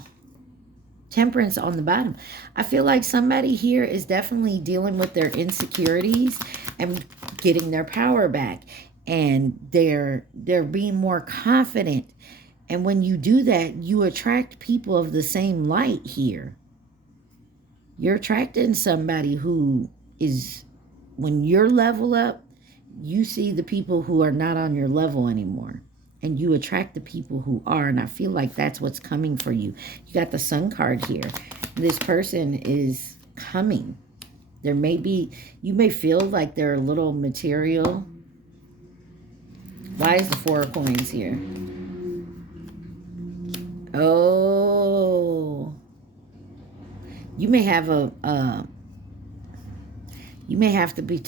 Temperance on the bottom. I feel like somebody here is definitely dealing with their insecurities and getting their power back. And they're being more confident. And when you do that, you attract people of the same light here. You're attracting somebody who is, when you're level up, you see the people who are not on your level anymore. And you attract the people who are. And I feel like that's what's coming for you. You got the Sun card here. This person is coming. There may be, you may feel like they're a little material. Why is the Four of Coins here? Oh, you may have you may have to be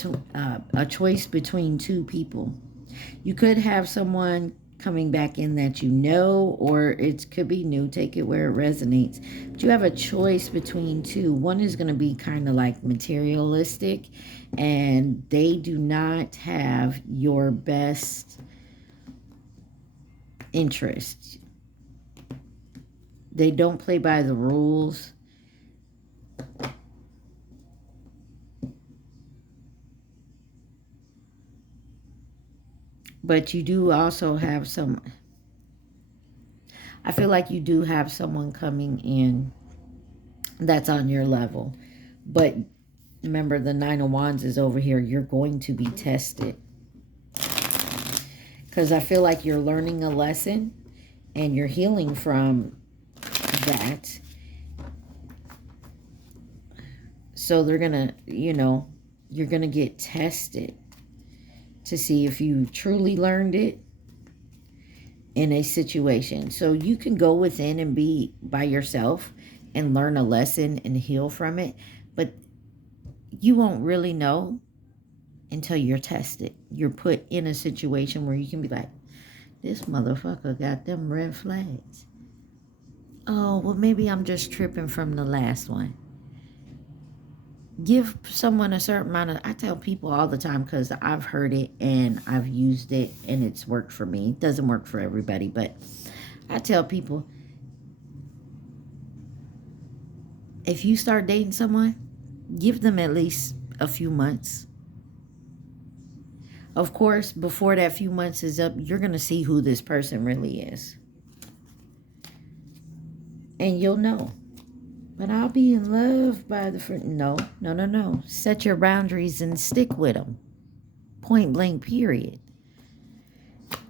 a choice between two people. You could have someone coming back in that you know, or it could be new. Take it where it resonates. But you have a choice between two. One is going to be kind of like materialistic, and they do not have your best interest. They don't play by the rules. But you do also have some, I feel like you do have someone coming in that's on your level. But remember, the Nine of Wands is over here. You're going to be tested. Because I feel like you're learning a lesson and you're healing from that. So they're going to, you know, you're going to get tested to see if you truly learned it in a situation. So you can go within and be by yourself and learn a lesson and heal from it. But you won't really know until you're tested. You're put in a situation where you can be like, this motherfucker got them red flags. Oh, well, maybe I'm just tripping from the last one. Give someone a certain amount of, I tell people all the time because I've heard it and I've used it and it's worked for me. It doesn't work for everybody, but I tell people, if you start dating someone, give them at least a few months. Of course, before that few months is up, you're going to see who this person really is. And you'll know. But I'll be in love by the friend. No, no, no, no. Set your boundaries and stick with them. Point blank, period.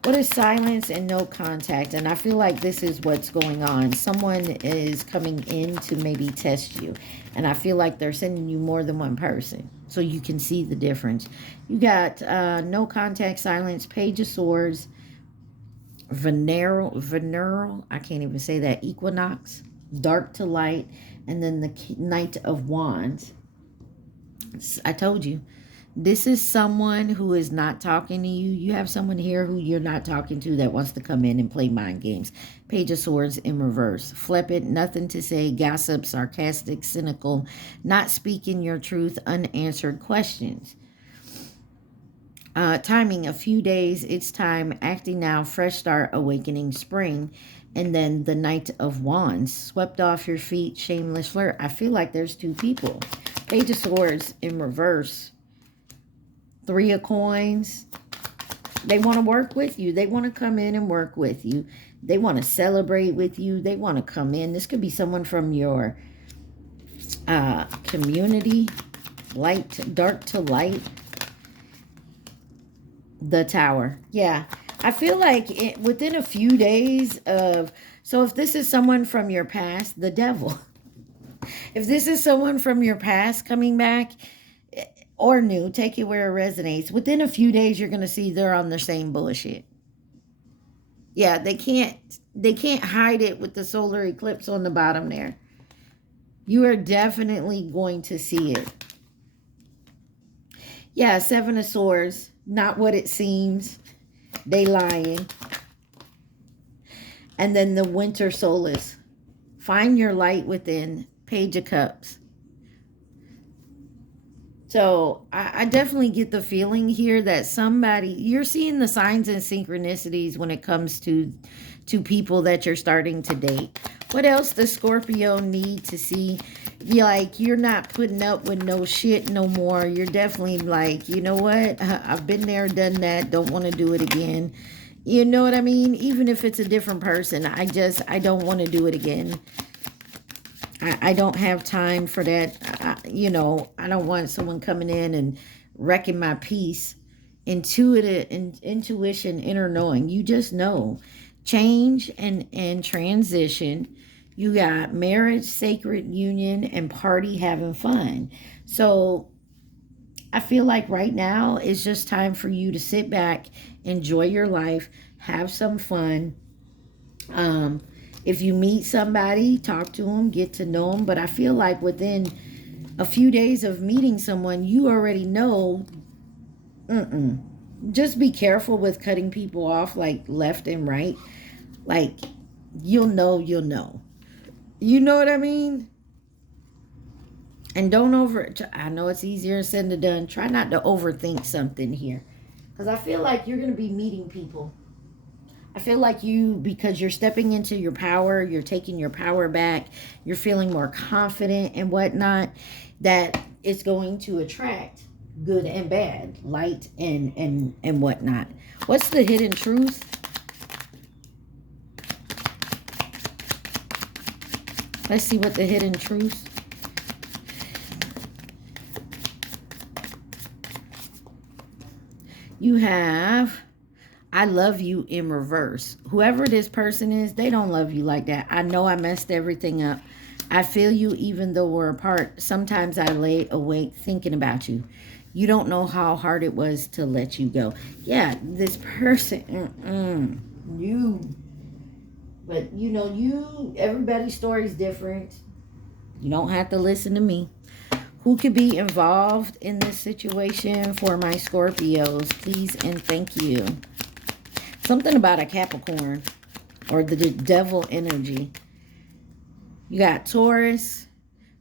What is silence and no contact? And I feel like this is what's going on. Someone is coming in to maybe test you. And I feel like they're sending you more than one person. So you can see the difference. You got no contact, silence, Page of Swords, venereal, I can't even say that, equinox, dark to light, and then the Knight of Wands. I told you, this is someone who is not talking to you. You have someone here who you're not talking to that wants to come in and play mind games. Page of Swords in reverse. Flippant, nothing to say, gossip, sarcastic, cynical, not speaking your truth, unanswered questions. Timing, a few days, it's time, acting now, fresh start, awakening, spring. And then the Knight of Wands, swept off your feet, shameless flirt. I feel like there's two people. Page of Swords in reverse. Three of Coins. They want to work with you. They want to come in and work with you. They want to celebrate with you. They want to come in. This could be someone from your community. Light, dark to light. The Tower. Yeah. I feel like within a few days of, so if this is someone from your past, the Devil. If this is someone from your past coming back or new, take it where it resonates. Within a few days, you're going to see they're on the same bullshit. Yeah, they can't hide it with the solar eclipse on the bottom there. You are definitely going to see it. Yeah, Seven of Swords, not what it seems. They lying. And then the Winter Solace. Find your light within. Page of Cups. So I definitely get the feeling here that somebody, you're seeing the signs and synchronicities when it comes to people that you're starting to date. What else does Scorpio need to see? You're not putting up with no shit no more. You're definitely like, you know what? I've been there, done that. Don't want to do it again. You know what I mean? Even if it's a different person, I don't want to do it again. I don't have time for that. I don't want someone coming in and wrecking my peace. Intuition, inner knowing. You just know. Change and transition. You got marriage, sacred union, and party, having fun. So I feel like right now it's just time for you to sit back, enjoy your life, have some fun. If you meet somebody, talk to them, get to know them. But I feel like within a few days of meeting someone, you already know, just be careful with cutting people off like left and right. Like, you'll know. You know what I mean? And don't I know it's easier said than done. Try not to overthink something here. Because I feel like you're going to be meeting people. I feel like because you're stepping into your power, you're taking your power back, you're feeling more confident and whatnot, that it's going to attract good and bad, light and whatnot. What's the hidden truth? Let's see what the hidden truth. You have, I love you in reverse. Whoever this person is, they don't love you like that. I know I messed everything up. I feel you even though we're apart. Sometimes I lay awake thinking about you. You don't know how hard it was to let you go. Yeah, this person, But you know, everybody's story is different. You don't have to listen to me. Who could be involved in this situation for my Scorpios? Please and thank you. Something about a Capricorn or the devil energy. You got Taurus,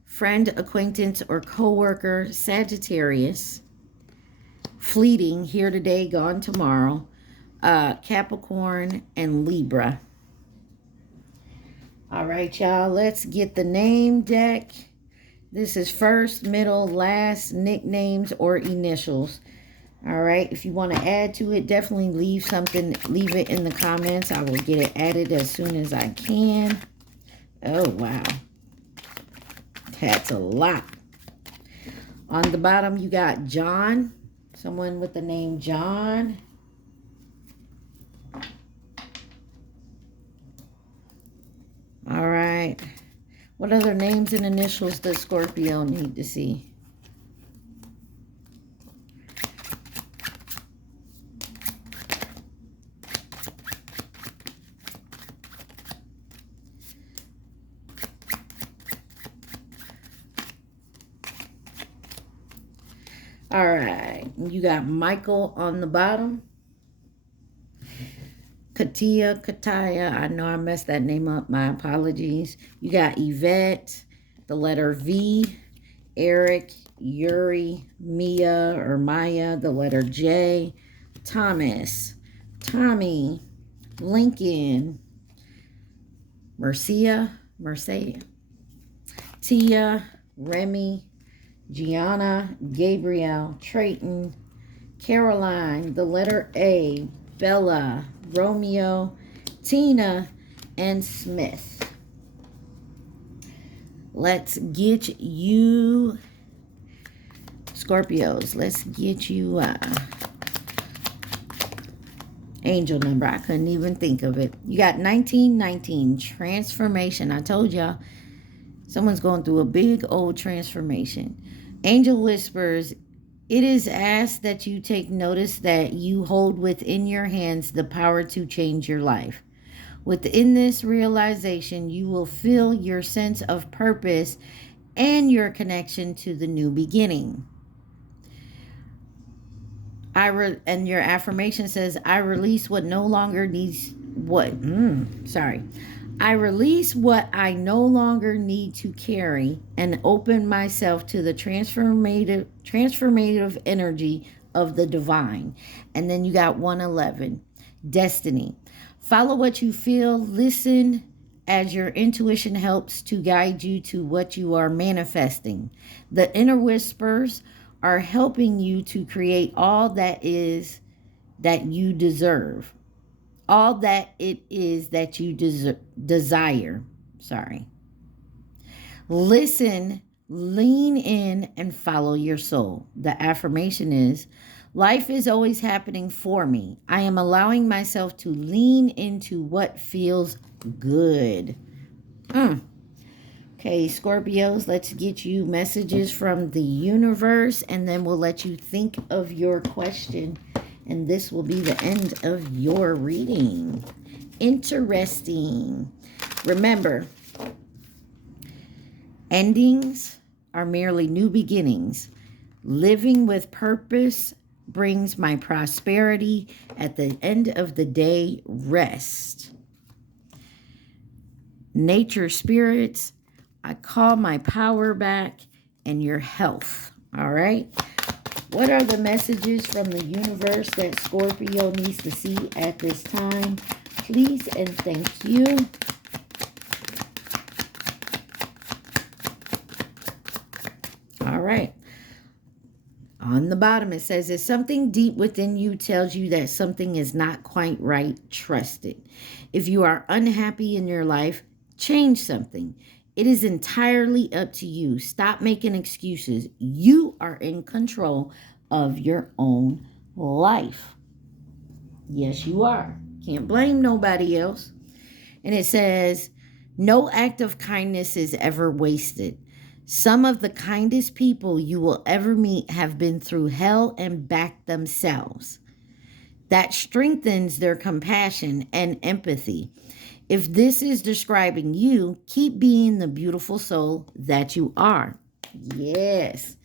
friend, acquaintance, or coworker, Sagittarius, fleeting, here today, gone tomorrow, Capricorn, and Libra. All right, y'all, let's get the name deck. This is first, middle, last, nicknames, or initials. All right, if you want to add to it, definitely leave it in the comments. I will get it added as soon as I can. Oh, wow. That's a lot. On the bottom, you got John. Someone with the name John. All right. What other names and initials does Scorpio need to see? All right. You got Michael on the bottom. Kataya, I know I messed that name up. My apologies. You got Yvette, the letter V, Eric, Yuri, Mia or Maya, the letter J, Thomas, Tommy, Lincoln, Mercia, Tia, Remy, Gianna, Gabriel, Trayton, Caroline, the letter A, Bella, Romeo, Tina, and Smith. Let's get you, Scorpios, let's get you angel number. I couldn't even think of it. You got 1919, transformation. I told y'all, someone's going through a big old transformation. Angel whispers, it is asked that you take notice that you hold within your hands the power to change your life. Within this realization, you will feel your sense of purpose and your connection to the new beginning. And your affirmation says, I release what no longer needs I release what I no longer need to carry and open myself to the transformative energy of the divine. And then you got 111, destiny. Follow what you feel. Listen as your intuition helps to guide you to what you are manifesting. The inner whispers are helping you to create all that is that you deserve. All that it is that you desire. Listen, lean in, and follow your soul. The affirmation is, life is always happening for me. I am allowing myself to lean into what feels good. Okay, Okay, Scorpios, let's get you messages from the universe, and then we'll let you think of your question. And this will be the end of your reading. Interesting. Remember, endings are merely new beginnings. Living with purpose brings my prosperity. At the end of the day, rest. Nature spirits, I call my power back and your health. All right. What are the messages from the universe that Scorpio needs to see at this time? Please and thank you. All right. On the bottom, it says, if something deep within you tells you that something is not quite right, trust it. If you are unhappy in your life, change something. It is entirely up to you. Stop making excuses. You are in control of your own life. Yes, you are. Can't blame nobody else. And it says, no act of kindness is ever wasted. Some of the kindest people you will ever meet have been through hell and back themselves. That strengthens their compassion and empathy. If this is describing you, keep being the beautiful soul that you are. Yes.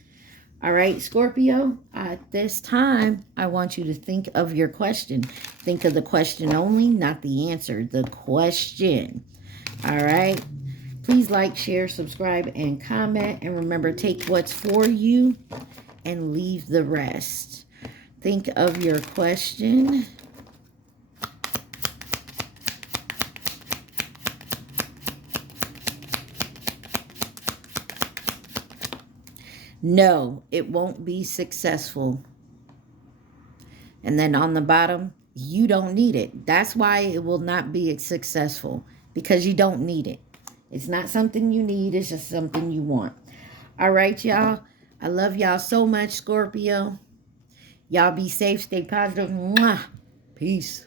All right, Scorpio, at this time, I want you to think of your question. Think of the question only, not the answer. The question. All right. Please like, share, subscribe, and comment. And remember, take what's for you and leave the rest. Think of your question. No, it won't be successful. And then on the bottom, you don't need it. That's why it will not be successful, because you don't need it. It's not something you need. It's just something you want. All right, y'all. I love y'all so much, Scorpio. Y'all be safe. Stay positive. Mwah. Peace.